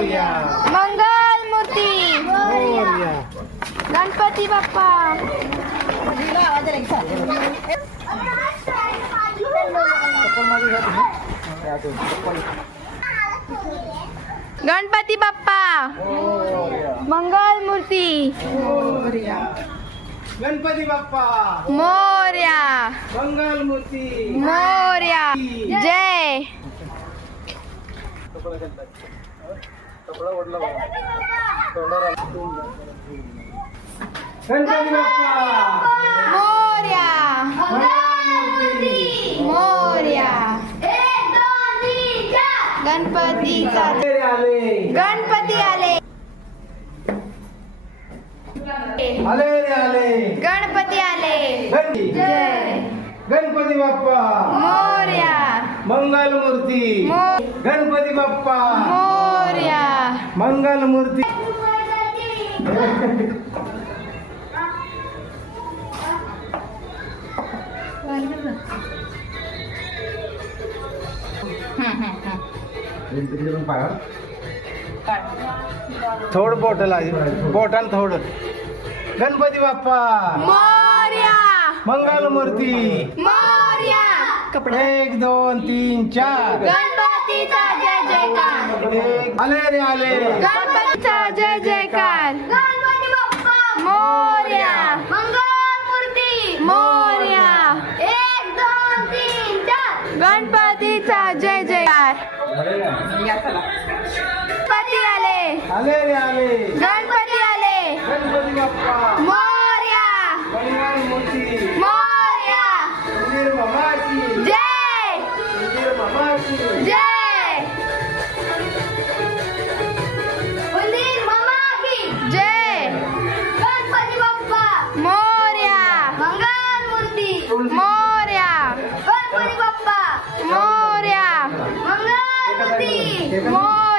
मोरया. मंगल मूर्ती. मोरया. गणपती बाप्पा. गणपती बाप्पा. मंगल मूर्ती. गणपती बाप्पा. मोरया. मंगल मूर्ती. मोरया. जय. गणपती बाप्पा. मोरया. मोरया. गणपतीचा आले गणपती आले. आले रे आले. गणपती आले. जय. गणपती बाप्पा. मोरया. मंगल मूर्ती. गणपती बाप्पा. मोरया. मंगल मूर्ती. थोडं बोटल आहे बोटान थोडं. गणपती बाप्पा. मोरया. मंगल मूर्ती. मोरया. कपडे. 1 2 3 4. गणपतीचा जय जयकार. आले रे आले. गणपतीचा जय जयकार. गणपती बाप्पा. मोरया. मंगल मूर्ती. मोरया. 1 2 3 4. गणपतीचा जय जयकार. गणपती आले. आले रे आले. गणपती आले. गणपती बाप्पा. मोरया. मंगल मूर्ती. मोरया. मंदिर मामाची. जय. मंदिर मामाची. जय. मंदिर मामा की जय. गणपती बाप्पा. मोरया. मंगल मूर्ती. मोरया. गणपती बाप्पा. मोरया. मंगल मूर्ती. मोरया.